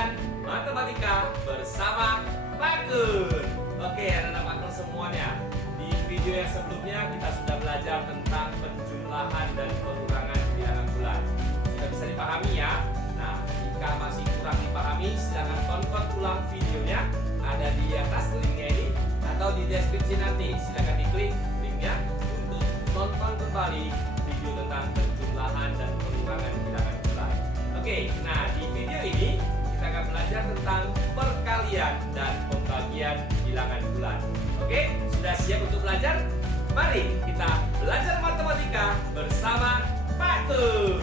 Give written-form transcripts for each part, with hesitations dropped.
perkalian matematika bersama Pak Gun. Oke, anak-anak Pak Gun semuanya. Di video yang sebelumnya kita sudah belajar tentang penjumlahan dan pengurangan bilangan bulan. Sudah bisa dipahami ya? Nah, jika masih kurang dipahami, silakan tonton ulang videonya. Ada di atas linknya ini atau di deskripsi nanti. Silakan diklik linknya untuk tonton kembali video tentang penjumlahan dan pengurangan bilangan bulan. Oke, nah di video ini kita akan belajar tentang perkalian dan pembagian bilangan bulan. Oke, sudah siap untuk belajar? Mari kita belajar matematika bersama Pak Gun.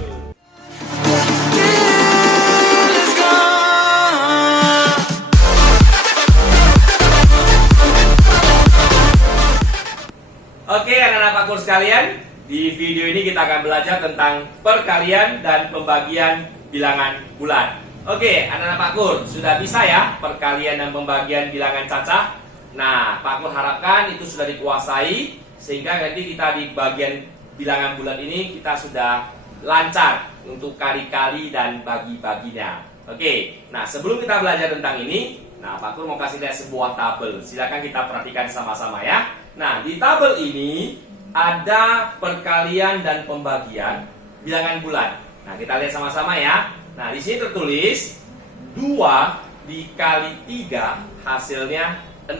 Oke, anak-anak Pak Gun sekalian, di video ini kita akan belajar tentang perkalian dan pembagian bilangan bulan. Oke, anak-anak Pak Gun, sudah bisa ya perkalian dan pembagian bilangan cacah? Nah, Pak Gun harapkan itu sudah dikuasai sehingga nanti kita di bagian bilangan bulan ini kita sudah lancar untuk kali-kali dan bagi-baginya. Oke, nah sebelum kita belajar tentang ini, nah Pak Gun mau kasih lihat sebuah tabel. Silakan kita perhatikan sama-sama ya. Nah, di tabel ini ada perkalian dan pembagian bilangan bulan. Nah, kita lihat sama-sama ya. Nah, di sini tertulis 2 dikali 3 hasilnya 6.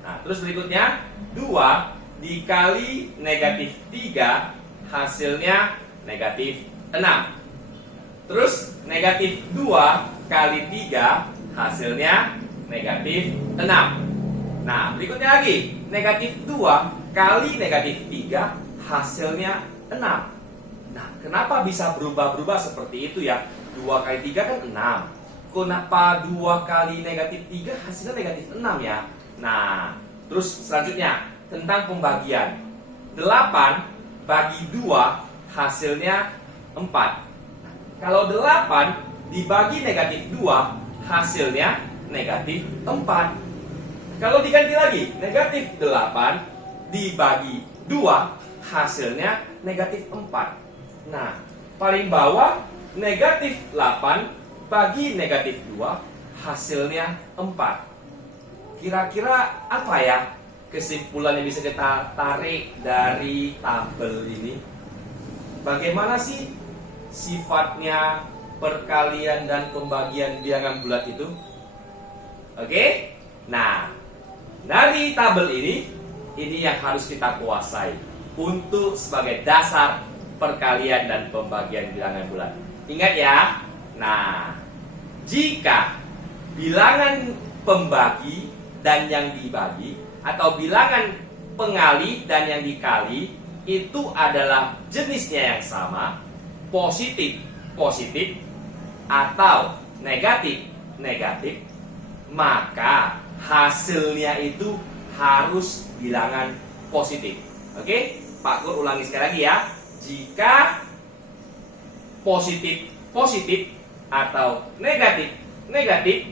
Nah, terus berikutnya 2 dikali negatif 3 hasilnya negatif 6. Terus negatif 2 kali 3 hasilnya negatif 6. Nah, berikutnya lagi negatif 2 kali negatif 3 hasilnya 6. Nah, kenapa bisa berubah-berubah seperti itu ya? 2 kali 3 kan 6. Kenapa 2 kali negatif 3 hasilnya negatif 6 ya? Nah, terus selanjutnya tentang pembagian. 8 bagi 2 hasilnya 4. Nah, kalau 8 dibagi negatif 2 hasilnya negatif 4. Kalau diganti lagi, negatif 8 dibagi 2 hasilnya negatif 4. Nah, paling bawah negatif 8 bagi negatif 2 hasilnya 4. Kira-kira apa ya kesimpulan yang bisa kita tarik dari tabel ini? Bagaimana sih sifatnya perkalian dan pembagian bilangan bulat itu? Oke? Nah, dari tabel ini yang harus kita kuasai untuk sebagai dasar perkalian dan pembagian bilangan bulan. Ingat ya. Nah, jika bilangan pembagi dan yang dibagi atau bilangan pengali dan yang dikali itu adalah jenisnya yang sama, positif atau negatif, maka hasilnya itu harus bilangan positif. Oke? Pak Gun ulangi sekali lagi ya. Jika positif atau negatif,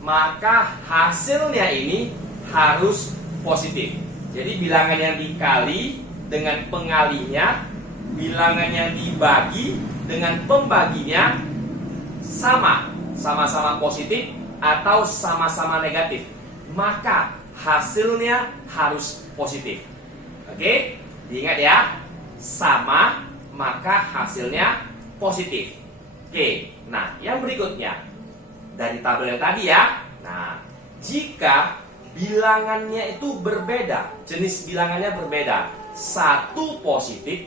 maka hasilnya ini harus positif. Jadi bilangan yang dikali dengan pengalinya, bilangan yang dibagi dengan pembaginya sama-sama positif atau sama-sama negatif, maka hasilnya harus positif. Oke? Diingat ya. Sama, maka hasilnya positif. Oke, nah yang berikutnya dari tabel yang tadi ya. Nah, jika bilangannya itu berbeda, jenis bilangannya berbeda, satu positif,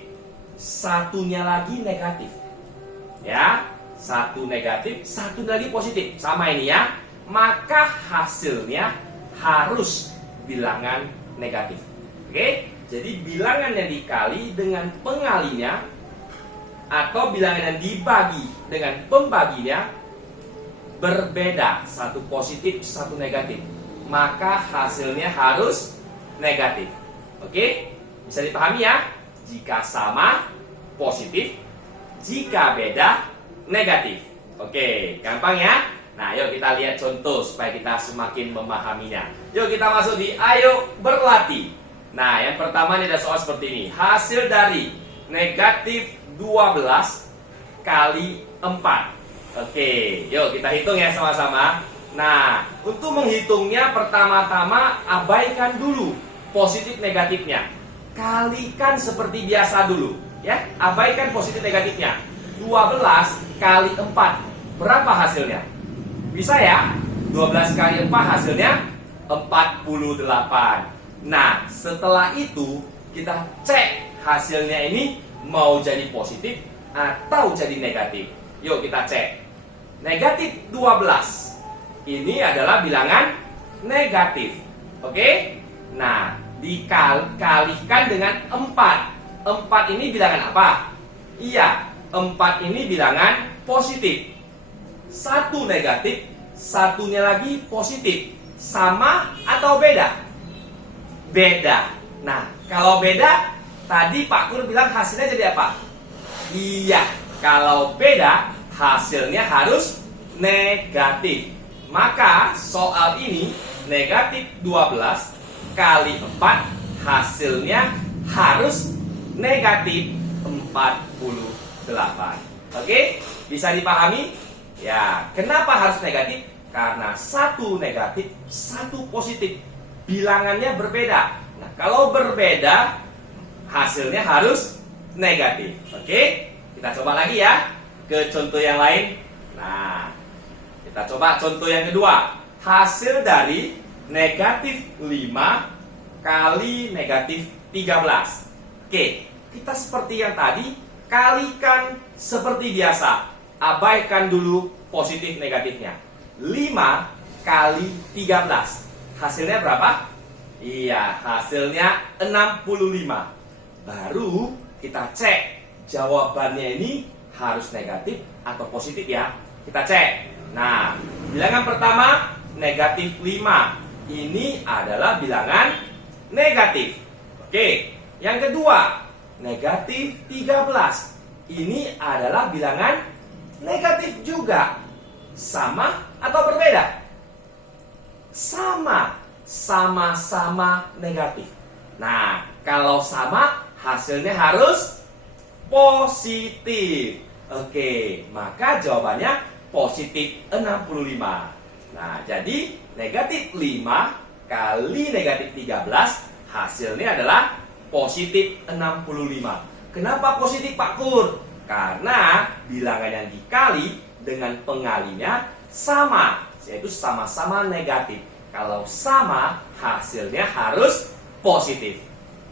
satunya lagi negatif. Ya, satu negatif, satu lagi positif. Sama ini ya. Maka hasilnya harus bilangan negatif. Oke? Jadi bilangan yang dikali dengan pengalinya atau bilangan yang dibagi dengan pembaginya berbeda, satu positif, satu negatif, maka hasilnya harus negatif. Oke? Bisa dipahami ya? Jika sama, positif, jika beda, negatif. Oke, gampang ya? Nah, yuk kita lihat contoh supaya kita semakin memahaminya. Yuk kita masuk di ayo berlatih. Nah, yang pertama ini ada soal seperti ini. Hasil dari negatif 12 kali 4. Oke, yuk kita hitung ya sama-sama. Nah, untuk menghitungnya pertama-tama abaikan dulu positif negatifnya. Kalikan seperti biasa dulu, ya. Abaikan positif negatifnya. 12 kali 4, berapa hasilnya? Bisa ya? 12 kali 4 hasilnya 48. Nah, setelah itu kita cek hasilnya ini mau jadi positif atau jadi negatif. Yuk kita cek. Negatif 12. Ini adalah bilangan negatif. Oke? Nah, dikalikan dengan 4. 4 ini bilangan apa? Iya, 4 ini bilangan positif. Satu negatif, satunya lagi positif. Sama atau beda? Beda. Nah, kalau beda, tadi Pak Kur bilang hasilnya jadi apa? Iya, kalau beda, hasilnya harus negatif. Maka soal ini negatif 12 kali 4 hasilnya harus negatif 48. Oke? Bisa dipahami? Ya, kenapa harus negatif? Karena satu negatif, satu positif. Bilangannya berbeda. Nah, kalau berbeda, hasilnya harus negatif. Oke? Kita coba lagi ya ke contoh yang lain. Nah, kita coba contoh yang kedua. Hasil dari negatif 5 kali negatif 13. Oke, kita seperti yang tadi, kalikan seperti biasa. Abaikan dulu positif negatifnya. 5 kali 13. Hasilnya berapa? Iya, hasilnya 65. Baru kita cek jawabannya ini harus negatif atau positif ya. Kita cek. Nah, bilangan pertama negatif 5. Ini adalah bilangan negatif. Oke, yang kedua negatif 13. Ini adalah bilangan negatif juga. Sama atau berbeda? Sama. Sama-sama negatif. Nah, kalau sama hasilnya harus positif. Oke, maka jawabannya positif 65. Nah, jadi negatif 5 kali negatif 13 hasilnya adalah positif 65. Kenapa positif Pak Kur? Karena bilangan yang dikali dengan pengalinya sama, yaitu sama-sama negatif. Kalau sama, hasilnya harus positif.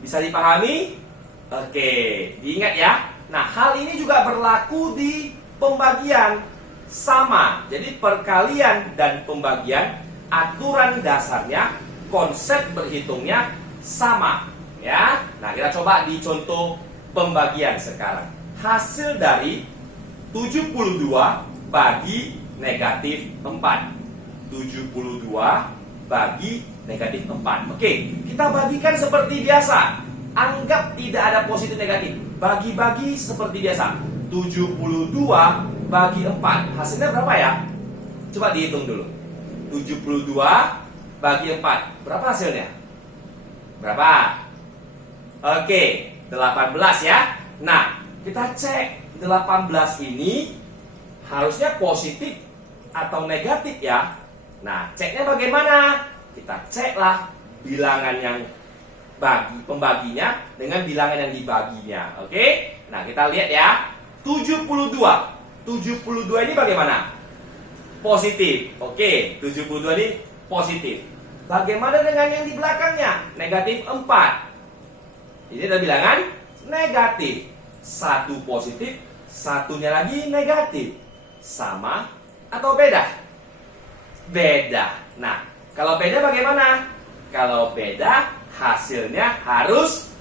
Bisa dipahami? Oke, diingat ya. Nah, hal ini juga berlaku di pembagian. Sama, jadi perkalian dan pembagian aturan dasarnya, konsep berhitungnya sama, ya. Nah, kita coba di contoh pembagian sekarang. Hasil dari 72 bagi negatif 4. 72 bagi negatif 4. Oke, kita bagikan seperti biasa. Anggap tidak ada positif negatif. Bagi-bagi seperti biasa. 72 bagi 4. Hasilnya berapa ya? Coba dihitung dulu. 72 bagi 4. Berapa hasilnya? Berapa? Oke, 18 ya. Nah, kita cek 18 ini harusnya positif atau negatif ya. Nah, ceknya bagaimana? Kita ceklah bilangan yang pembaginya dengan bilangan yang dibaginya. Oke? Nah, kita lihat ya. 72. 72 ini bagaimana? Positif. Oke, 72 ini positif. Bagaimana dengan yang di belakangnya? Negatif 4. Ini adalah bilangan negatif. Satu positif, satunya lagi negatif. Sama atau beda? Beda. Nah, kalau beda bagaimana? Kalau beda, hasilnya harus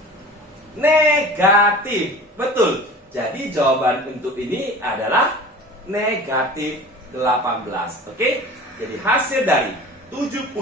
negatif. Betul. Jadi jawaban untuk ini adalah negatif 18. Oke? Jadi hasil dari 72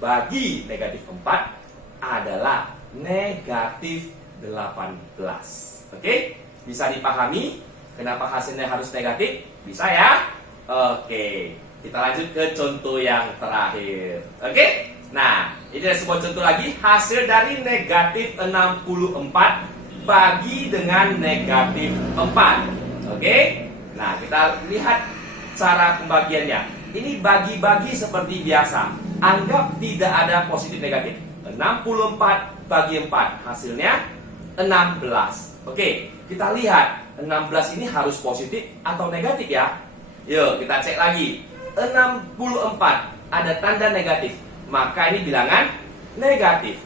bagi negatif 4 adalah negatif 18. Oke? Bisa dipahami kenapa hasilnya harus negatif? Bisa ya? Oke. Kita lanjut ke contoh yang terakhir. Oke? Nah, ini ada sebuah contoh lagi. Hasil dari negatif 64 bagi dengan negatif 4. Oke? Nah, kita lihat cara pembagiannya. Ini bagi-bagi seperti biasa. Anggap tidak ada positif negatif. 64 bagi 4, hasilnya 16. Oke, kita lihat 16 ini harus positif atau negatif ya. Yuk kita cek lagi. 64 ada tanda negatif, maka ini bilangan negatif.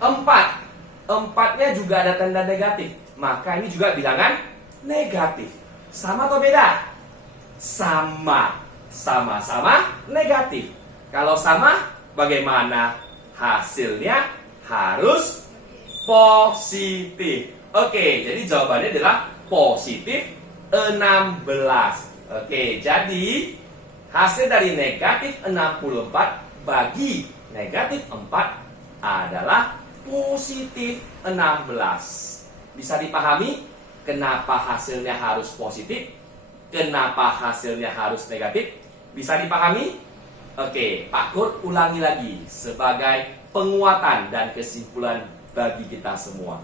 4 nya juga ada tanda negatif, maka ini juga bilangan negatif. Sama atau beda? Sama. Sama-sama negatif. Kalau sama, bagaimana? Hasilnya harus positif. Oke, jadi jawabannya adalah positif 16. Oke, jadi hasil dari negatif 64 bagi negatif 4 adalah positif 16. Bisa dipahami kenapa hasilnya harus positif? Kenapa hasilnya harus negatif? Bisa dipahami? Oke, Pak Kur ulangi lagi sebagai penguatan dan kesimpulan bagi kita semua.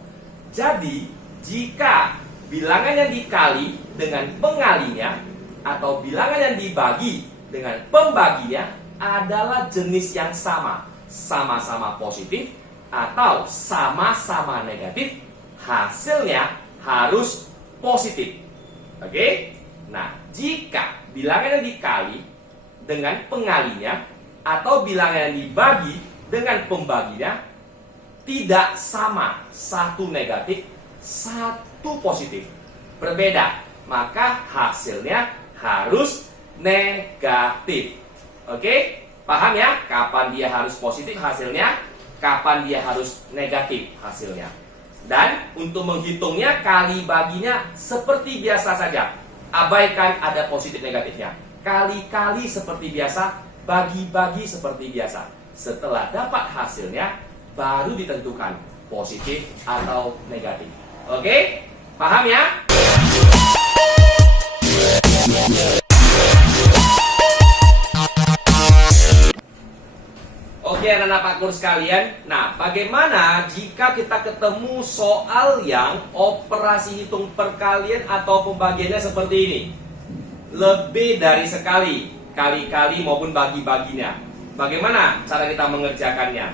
Jadi, jika bilangan yang dikali dengan pengalinya atau bilangan yang dibagi dengan pembaginya adalah jenis yang sama, sama-sama positif atau sama-sama negatif, hasilnya harus positif. Oke? Nah, jika bilangan yang dikali dengan pengalinya atau bilangan yang dibagi dengan pembaginya tidak sama, satu negatif, satu positif, berbeda, maka hasilnya harus negatif. Oke? Paham ya? Kapan dia harus positif hasilnya, kapan dia harus negatif hasilnya. Dan untuk menghitungnya kali baginya seperti biasa saja. Abaikan ada positif negatifnya. Kali-kali seperti biasa, bagi-bagi seperti biasa. Setelah dapat hasilnya, baru ditentukan positif atau negatif. Oke? Paham ya? Oke anak-anak Pak Kur sekalian, nah bagaimana jika kita ketemu soal yang operasi hitung perkalian atau pembagiannya seperti ini? Lebih dari sekali, kali-kali maupun bagi-baginya. Bagaimana cara kita mengerjakannya?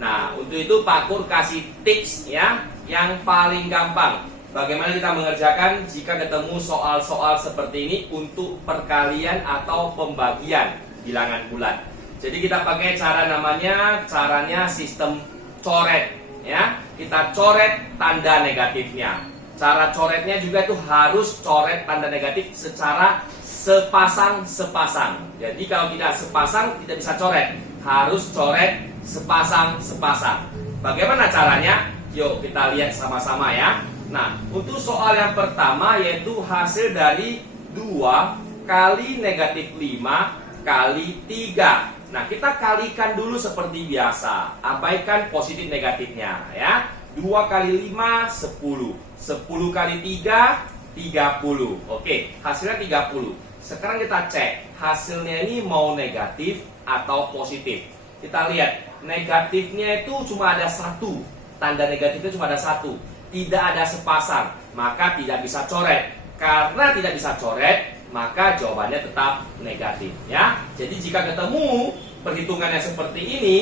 Nah untuk itu Pak Kur kasih tips ya, yang paling gampang. Bagaimana kita mengerjakan jika ketemu soal-soal seperti ini untuk perkalian atau pembagian bilangan bulat. Jadi kita pakai caranya sistem coret ya. Kita coret tanda negatifnya. Cara coretnya juga itu harus coret tanda negatif secara sepasang-sepasang. Jadi kalau tidak sepasang tidak bisa coret, harus coret sepasang-sepasang. Bagaimana caranya? Yuk kita lihat sama-sama ya. Nah, untuk soal yang pertama yaitu hasil dari 2 kali negatif 5 kali 3. Nah, kita kalikan dulu seperti biasa. Abaikan positif negatifnya ya. 2 kali 5, 10. 10 kali 3, 30. Oke, hasilnya 30. Sekarang kita cek hasilnya ini mau negatif atau positif. Kita lihat, negatifnya itu cuma ada 1. Tanda negatifnya cuma ada 1. Tidak ada sepasang, maka tidak bisa coret. Karena tidak bisa coret, maka jawabannya tetap negatif ya. Jadi jika ketemu perhitungannya seperti ini,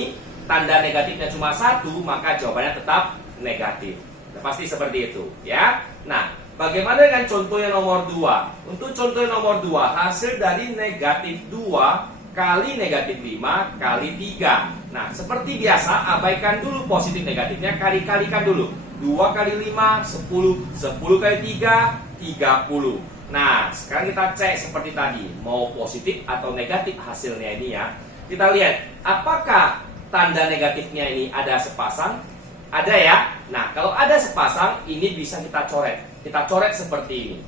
tanda negatifnya cuma 1, maka jawabannya tetap negatif. Nah, pasti seperti itu ya. Nah, bagaimana dengan contoh yang nomor 2? Untuk contoh yang nomor 2, hasil dari negatif 2 kali negatif 5 kali 3. Nah, seperti biasa, abaikan dulu positif negatifnya, kali-kalikan dulu. 2 kali 5, 10. 10 kali 3, 30. Nah, sekarang kita cek seperti tadi, mau positif atau negatif hasilnya ini ya. Kita lihat, apakah tanda negatifnya ini ada sepasang? Ada ya. Nah, kalau ada sepasang, ini bisa kita coret. Kita coret seperti ini.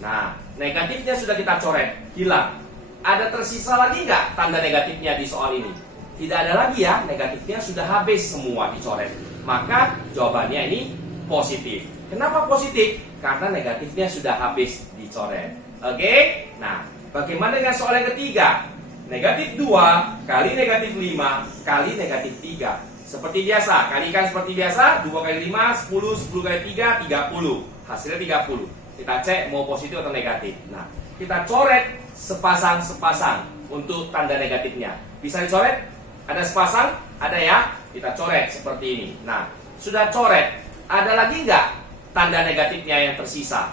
Nah, negatifnya sudah kita coret, hilang. Ada tersisa lagi nggak tanda negatifnya di soal ini? Tidak ada lagi ya, negatifnya sudah habis semua dicoret. Maka jawabannya ini positif. Kenapa positif? Karena negatifnya sudah habis dicoret. Oke? Nah, bagaimana dengan soal yang ketiga? Negatif 2 kali negatif 5 kali negatif 3. Seperti biasa, kalikan seperti biasa. 2 kali 5, 10. 10 kali 3, 30. Hasilnya 30. Kita cek mau positif atau negatif. Nah, kita coret sepasang-sepasang untuk tanda negatifnya. Bisa dicoret? Ada sepasang? Ada ya? Kita coret seperti ini. Nah, sudah coret. Ada lagi nggak tanda negatifnya yang tersisa?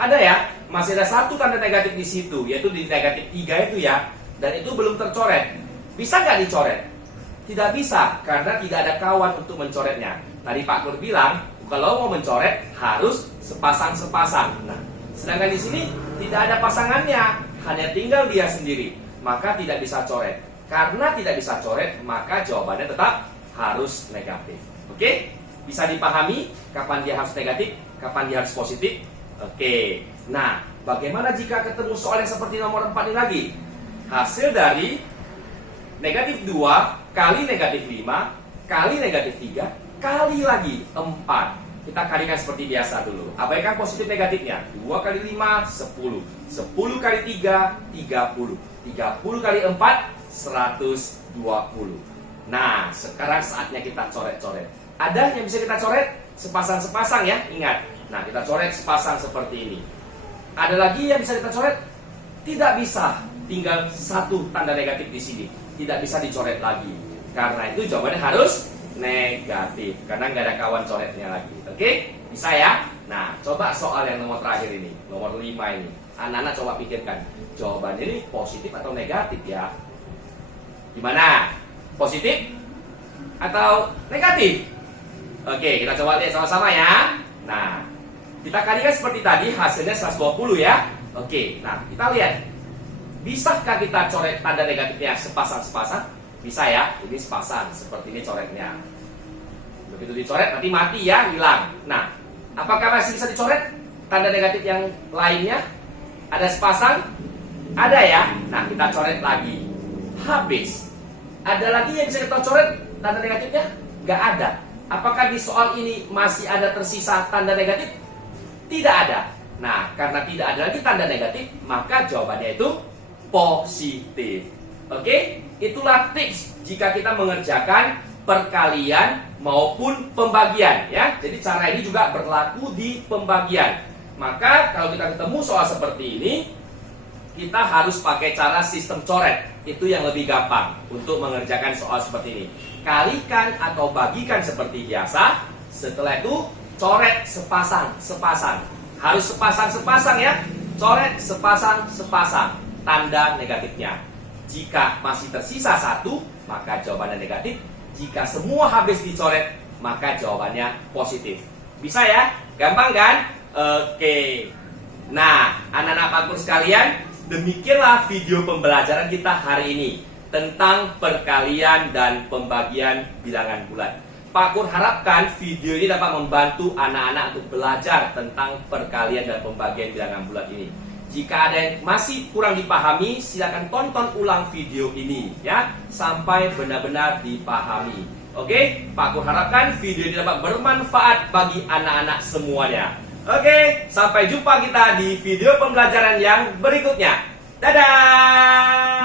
Ada ya? Masih ada satu tanda negatif di situ, yaitu di negatif 3 itu ya. Dan itu belum tercoret. Bisa nggak dicoret? Tidak bisa, karena tidak ada kawan untuk mencoretnya. Tadi Pak Kur bilang, kalau mau mencoret harus sepasang-sepasang. Nah, sedangkan di sini tidak ada pasangannya, hanya tinggal dia sendiri. Maka tidak bisa coret. Karena tidak bisa coret, maka jawabannya tetap harus negatif. Oke? Bisa dipahami kapan dia harus negatif, kapan dia harus positif? Oke. Nah, bagaimana jika ketemu soal yang seperti nomor 4 ini lagi? Hasil dari negatif 2 kali negatif 5 kali negatif 3 kali lagi 4. Kita kalikan seperti biasa dulu. Abaikan positif negatifnya. 2 kali 5, 10. 10 kali 3, 30. 30 kali 4, 120. Nah, sekarang saatnya kita coret-coret. Ada yang bisa kita coret? Sepasang-sepasang ya, ingat. Nah, kita coret sepasang seperti ini. Ada lagi yang bisa kita coret? Tidak bisa. Tinggal satu tanda negatif di sini. Tidak bisa dicoret lagi. Karena itu jawabannya harus negatif. Karena nggak ada kawan coretnya lagi. Oke? Bisa ya? Nah, coba soal yang nomor terakhir ini. Nomor 5 ini. Anak-anak coba pikirkan. Jawabannya ini positif atau negatif ya? Gimana? Positif atau negatif? Oke, kita coba lihat sama-sama ya. Nah, kita kalikan seperti tadi, hasilnya 120 ya. Oke, nah kita lihat. Bisakah kita coret tanda negatifnya sepasang-sepasang? Bisa ya, ini sepasang, seperti ini coretnya. Begitu dicoret, nanti mati ya, hilang. Nah, apakah masih bisa dicoret tanda negatif yang lainnya? Ada sepasang? Ada ya. Nah, kita coret lagi. Habis. Ada lagi yang bisa kita coret tanda negatifnya? Gak ada. Apakah di soal ini masih ada tersisa tanda negatif? Tidak ada. Nah, karena tidak ada lagi tanda negatif, maka jawabannya itu positif. Oke? Itulah tips jika kita mengerjakan perkalian maupun pembagian ya. Jadi cara ini juga berlaku di pembagian. Maka kalau kita ketemu soal seperti ini, kita harus pakai cara sistem coret. Itu yang lebih gampang untuk mengerjakan soal seperti ini. Kalikan atau bagikan seperti biasa. Setelah itu coret sepasang-sepasang. Harus sepasang-sepasang ya. Coret sepasang-sepasang tanda negatifnya. Jika masih tersisa satu, maka jawabannya negatif. Jika semua habis dicoret, maka jawabannya positif. Bisa ya? Gampang kan? Oke. Nah, anak-anak Pak Kur sekalian, demikianlah video pembelajaran kita hari ini tentang perkalian dan pembagian bilangan bulat. Pak Kur harapkan video ini dapat membantu anak-anak untuk belajar tentang perkalian dan pembagian bilangan bulat ini. Jika ada yang masih kurang dipahami, silakan tonton ulang video ini ya, sampai benar-benar dipahami. Oke, Pak Kur harapkan video ini dapat bermanfaat bagi anak-anak semuanya. Oke, sampai jumpa kita di video pembelajaran yang berikutnya. Dadah!